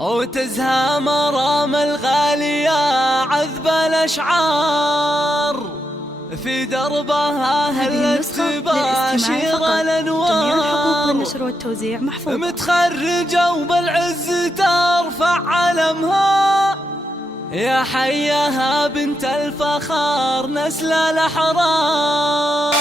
وتزهى مرام الغالية عذب الأشعار، في دربها هلت تباشر الأنوار. جميع الحقوق للنشر والتوزيع محفوظة. متخرجة وبالعز ترفع علمها، يا حياها بنت الفخار نسل الأحرار.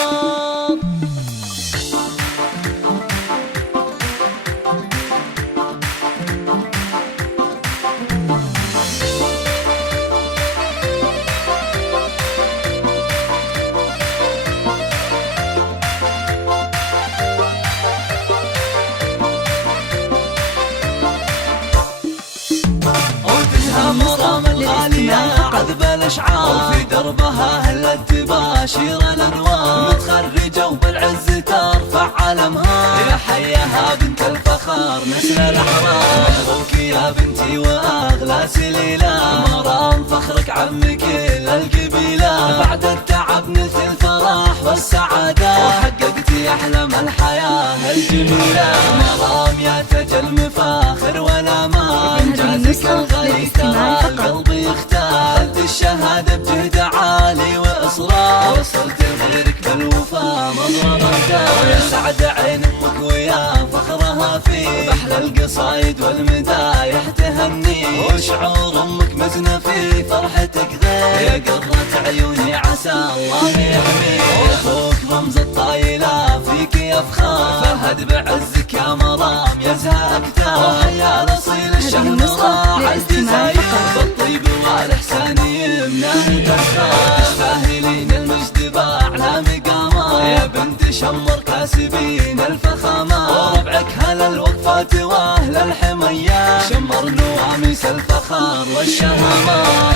مرام الغالية عذب الأشعار، في دربها هلت تباشر الأنوار. متخرجة وبالعز ترفع علمها، يا حياها بنت الفخار نسل الأحرار. مبروك يا بنتي وأغلى سليلة، مرام فخرك عم كل القبيلة. بعد التعب نلت الفرح والسعادة، وحققتي أحلام الحياة الجميلة. مرام يا تاج المفاخر والأمان، إنجازك الغالي ترى القلب يختار. خذت الشهادة بجهد عالي وإصرار، وصلت لغيرك بالوفا مضرب الدار. يا سعد عين أمك ويا فخرها فيك، بأحلى القصايد والمدايح تهني. وشعور أمك مزنة في فرحتك غير، يا قرة عيوني عسى الله يحميك. أخوك رمز الطايلة فيك يفخر، فهد بعزك يا مرام يزهى أكتر. وحيا الأصيل الشهر راح الجزاير، بالطيب والإحسان يمناه تسخر. تستاهلين المجد بأعلى مقامات، يا بنت شمر كاسبين الفخامات. وربعك هل الوقفات وأهل الحميات، شمر نواميس الفخار والشهامات.